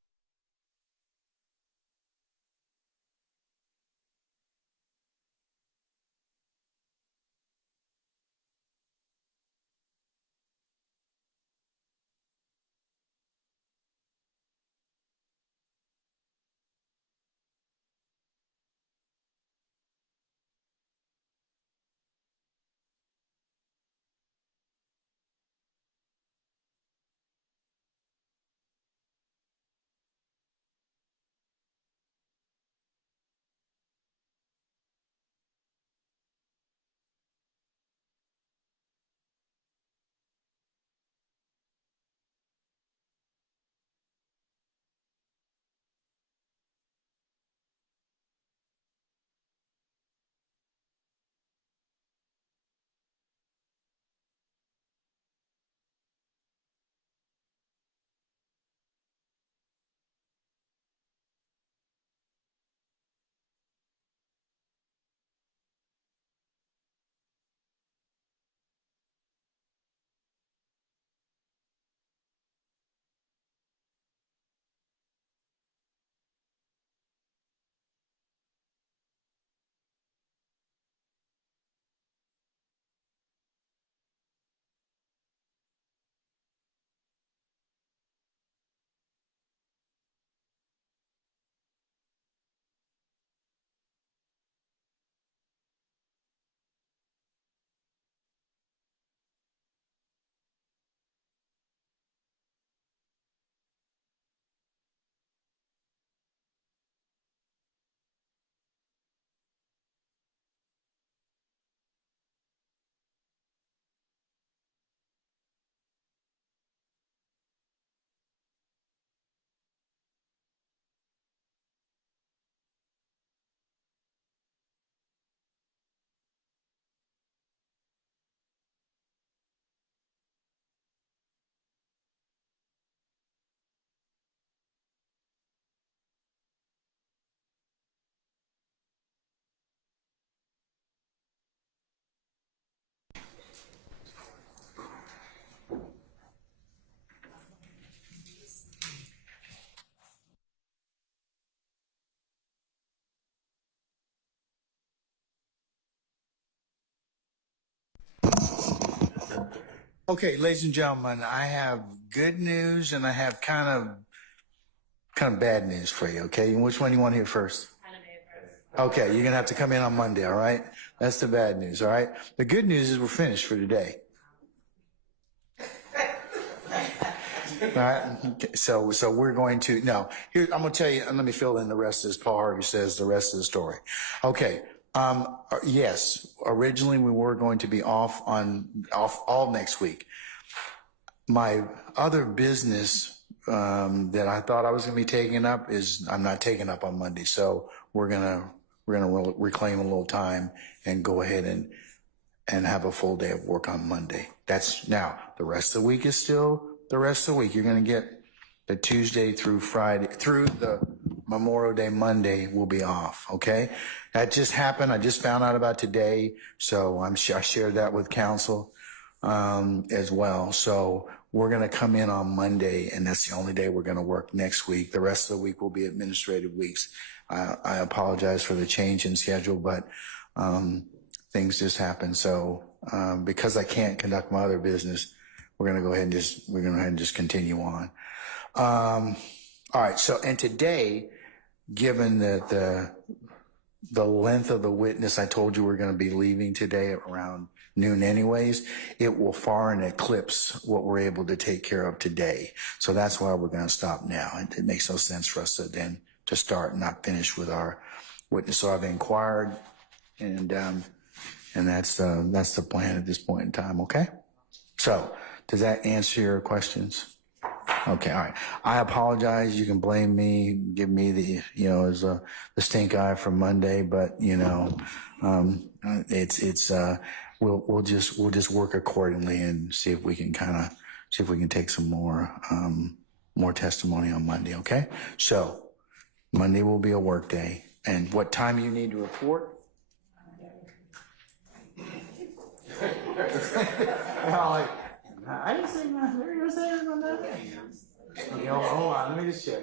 Okay, ladies and gentlemen, I have good news and I have kind of bad news for you, okay? Which one do you want to hear first? Okay, you're going to have to come in on Monday, all right? That's the bad news, all right? The good news is we're finished for today. All right, so we're going to, no, here, I'm going to tell you, and let me fill in the rest of this. Paul Harvey says the rest of the story. Okay, yes, originally we were going to be off all next week. My other business that I thought I was going to be taking up I'm not taking up on Monday, so we're gonna reclaim a little time and go ahead and have a full day of work on Monday. That's now the rest of the week is still the rest of the week. You're going to get the Tuesday through Friday through the Memorial Day Monday will be off. Okay, that just happened. I just found out about today, so I shared that with counsel as well. So we're going to come in on Monday, and that's the only day we're going to work next week. The rest of the week will be administrative weeks. I apologize for the change in schedule, but things just happen. So because I can't conduct my other business, we're going to go ahead and just continue on. All right. So, and today, given that the length of the witness, I told you we're going to be leaving today at around noon anyways, it will far and eclipse what we're able to take care of today. So that's why we're going to stop now. It makes no sense for us to start and not finish with our witness. So I've inquired and And that's the plan at this point in time, okay? So, does that answer your questions? Okay, all right. I apologize. You can blame me, give me the, as the stink eye for Monday, but we'll just work accordingly and see if we can take some more testimony on Monday, okay? So, Monday will be a work day. And what time you need to report? I didn't say nothing. What are you saying about that? Okay, hold on. Let me just check.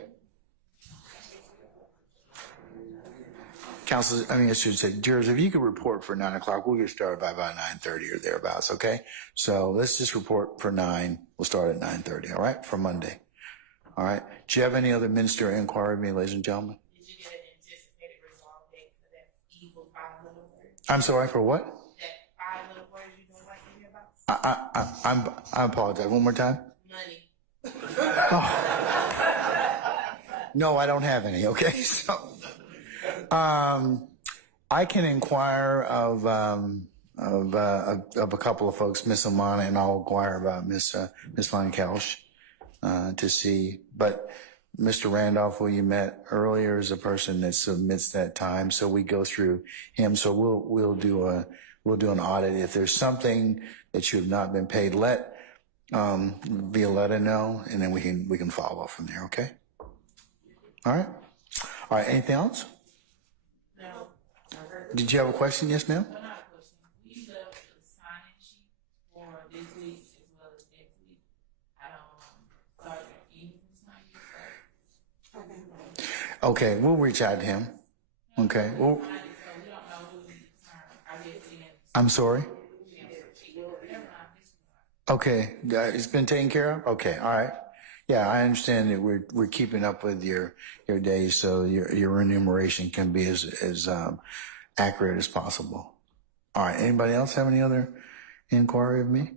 Counsel, I should say, jurors, if you could report for 9 o'clock, we'll get started by about 9:30 or thereabouts, okay? So let's just report for 9. We'll start at 9:30, all right, for Monday. All right. Do you have any other ministerial inquiry of me, ladies and gentlemen? Did you get an anticipated resolve date for that evil 5 little words? I'm sorry, for what? That 5 little words you don't like to hear about? I apologize. One more time. Money. Oh. No, I don't have any. Okay, so I can inquire of a couple of folks, Miss Amana, and I'll inquire about Miss Von Kelsch to see. But Mr. Randolph, who you met earlier, is a person that submits that time, so we go through him. So we'll do an audit. If there's something that you have not been paid, let Violetta know, and then we can follow up from there. Okay. All right. All right. Anything else? No. Did you have a question? Yes, ma'am. No, not a question. We use the sign-in sheet for this week as well as next week. Start evening. Okay, we'll reach out to him. Okay. Well, So we don't know who the term. I guess I'm sorry. Okay, it's been taken care of. Okay, all right. Yeah, I understand that we're keeping up with your days, so your remuneration can be as accurate as possible. All right. Anybody else have any other inquiry of me?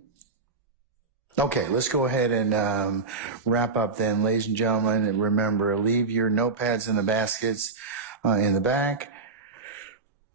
Okay, let's go ahead and wrap up then, ladies and gentlemen. And remember, leave your notepads in the baskets in the back.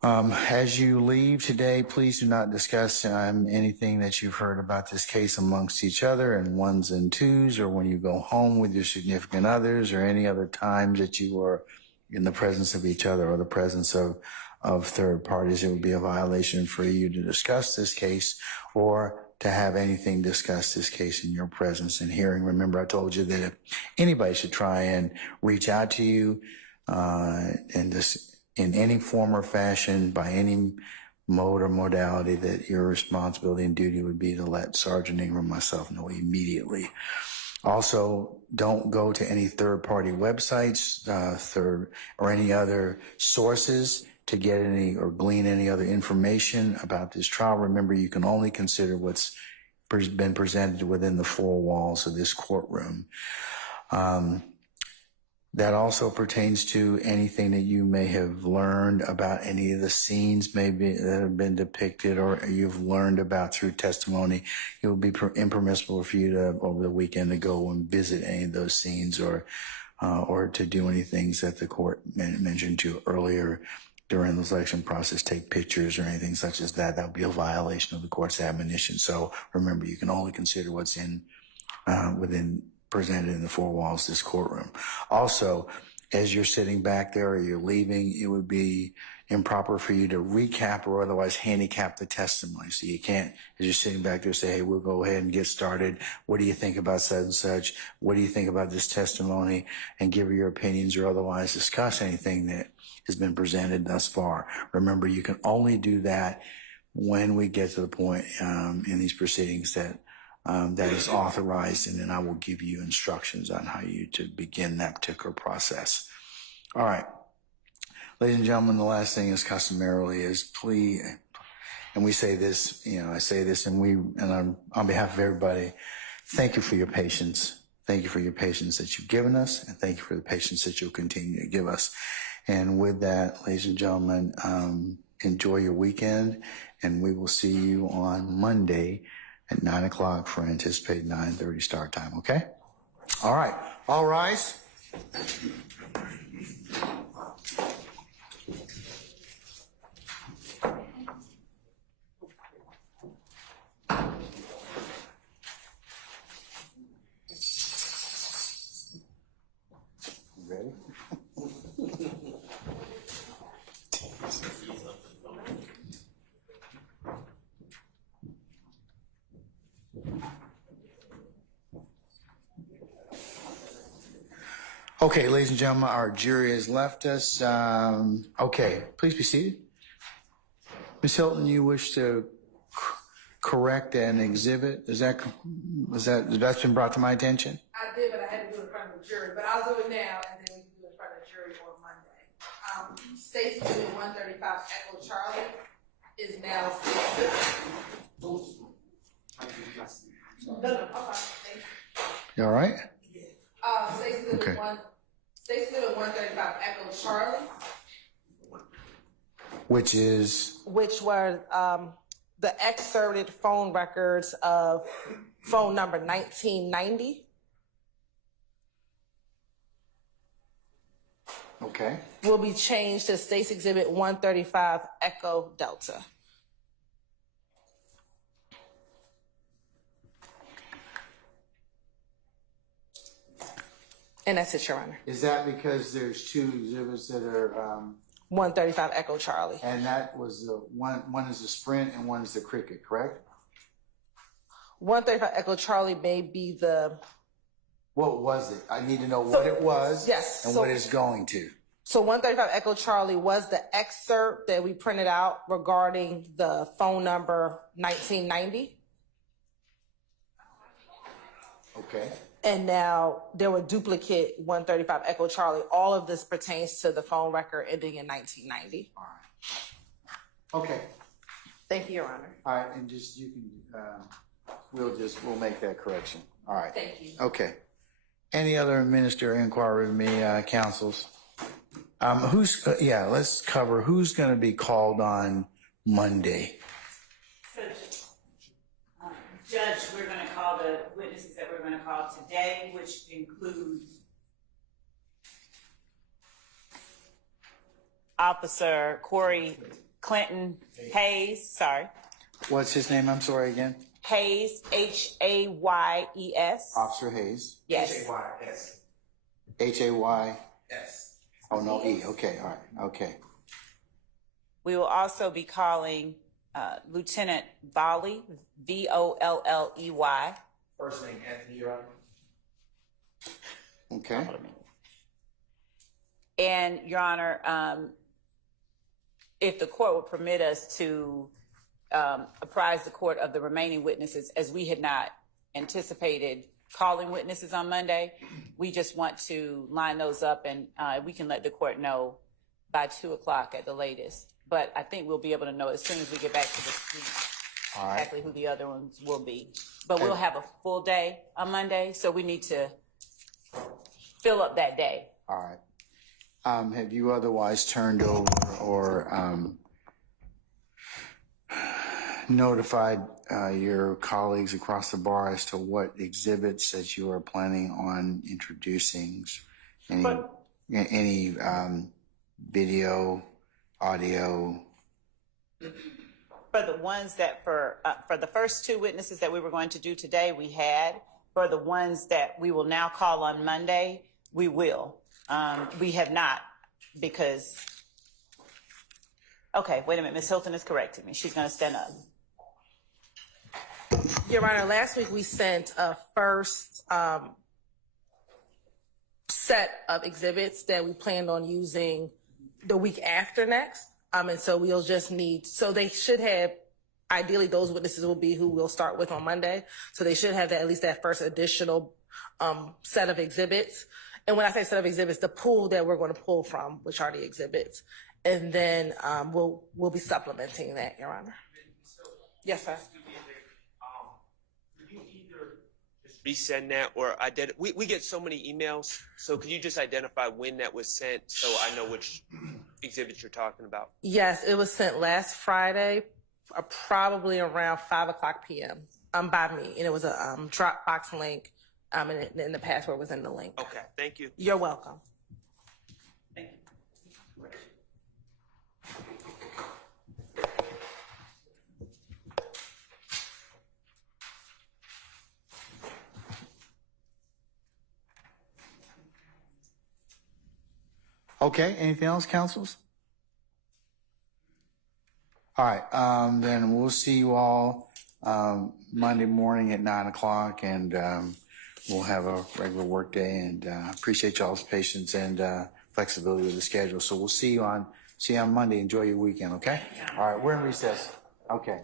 As you leave today, please do not discuss anything that you've heard about this case amongst each other in ones and twos, or when you go home with your significant others, or any other times that you are in the presence of each other or the presence of third parties. It would be a violation for you to discuss this case or to have anything discuss this case in your presence and hearing. Remember, I told you that if anybody should try and reach out to you and this in any form or fashion, by any mode or modality, that your responsibility and duty would be to let Sergeant Ingram, myself, know immediately. Also, don't go to any third-party websites, or any other sources to get any or glean any other information about this trial. Remember, you can only consider what's been presented within the four walls of this courtroom. That also pertains to anything that you may have learned about any of the scenes maybe that have been depicted or you've learned about through testimony. It will be impermissible for you to, over the weekend, to go and visit any of those scenes or to do any things that the court mentioned to you earlier during the selection process, take pictures or anything such as that. That would be a violation of the court's admonition. So remember, you can only consider what's within presented in the four walls of this courtroom. Also, as you're sitting back there or you're leaving, it would be improper for you to recap or otherwise handicap the testimony. So you can't, as you're sitting back there, say, hey, we'll go ahead and get started. What do you think about such and such? What do you think about this testimony? And give your opinions or otherwise discuss anything that has been presented thus far. Remember, you can only do that when we get to the point in these proceedings that is authorized, and then I will give you instructions on how you to begin that particular process. All right. Ladies and gentlemen, the last thing is customarily is please, and we say this, I say this, and on behalf of everybody, thank you for your patience. Thank you for your patience that you've given us, and thank you for the patience that you'll continue to give us. And with that, ladies and gentlemen, enjoy your weekend, and we will see you on Monday at 9 o'clock for anticipated 9:30 start time, okay? All right. All rise. Okay, ladies and gentlemen, our jury has left us. Okay, please be seated. Ms. Hilton, you wish to correct an exhibit? That's been brought to my attention? I did, but I had to do it in front of the jury. But I'll do it now, and then we can do it in front of the jury on Monday. Stacey Exhibit 135 Echo Charlie is now You all right? Stacey Exhibit 135 Echo Charlie. Which is? Which were the excerpted phone records of phone number 1990. Okay. Will be changed to Stacey Exhibit 135 Echo Delta. And that's it, Your Honor. Is that because there's two exhibits that are, 135 Echo Charlie. and that was the one is the Sprint and one is the Cricket, correct? 135 Echo Charlie may be the. What was it? I need to know what it was. Yes, And so- what it's going to. So 135 Echo Charlie was the excerpt that we printed out regarding the phone number 1990. Okay. And now there were duplicate 135 Echo Charlie. All of this pertains to the phone record ending in 1990. All right. Okay. Thank you, Your Honor. All right, and just, you can, we'll make that correction. All right. Thank you. Okay. Any other ministerial inquiry with me, counsels? Let's cover who's going to be called on Monday. So, Judge, we're going to call the witnesses that we're going to call today, which include Officer Corey Clinton Hayes, What's his name? I'm sorry again. Hayes, Hayes. Officer Hayes. Yes. H-A-Y-S. H-A-Y. Oh, no, E. Okay, all right. Okay. We will also be calling Lieutenant Volley, Volley. First name Anthony, Your Honor. Okay. And, Your Honor, if the court would permit us to apprise the court of the remaining witnesses, as we had not anticipated calling witnesses on Monday, we just want to line those up, and we can let the court know by 2:00 at the latest. But I think we'll be able to know as soon as we get back to the street exactly who the other ones will be. But we'll have a full day on Monday, so we need to fill up that day. All right. Have you otherwise turned over or notified your colleagues across the bar as to what exhibits that you are planning on introducing? Any video, audio? For the ones that for the first two witnesses that we were going to do today, we had. For the ones that we will now call on Monday, we will. We have not, because. Okay, wait a minute. Ms. Hilton is correcting me. She's going to stand up. Your Honor, last week we sent a first set of exhibits that we planned on using the week after next. And so we'll just need, so they should have, ideally those witnesses will be who we'll start with on Monday. So they should have that, at least that first additional set of exhibits. And when I say set of exhibits, the pool that we're going to pull from, which are the exhibits. And then we'll be supplementing that, Your Honor. Yes, sir. Could you either just resend that or we get so many emails, so could you just identify when that was sent so I know which exhibits you're talking about? Yes, it was sent last Friday, probably around 5:00 p.m. By me, and it was a Dropbox link, and the password was in the link. Okay, thank you. You're welcome. Thank you. Okay, anything else, counsels? All right, then we'll see you all Monday morning at 9:00, and we'll have a regular work day, and appreciate y'all's patience and flexibility with the schedule. So we'll see you on Monday. Enjoy your weekend, okay? All right, we're in recess. Okay.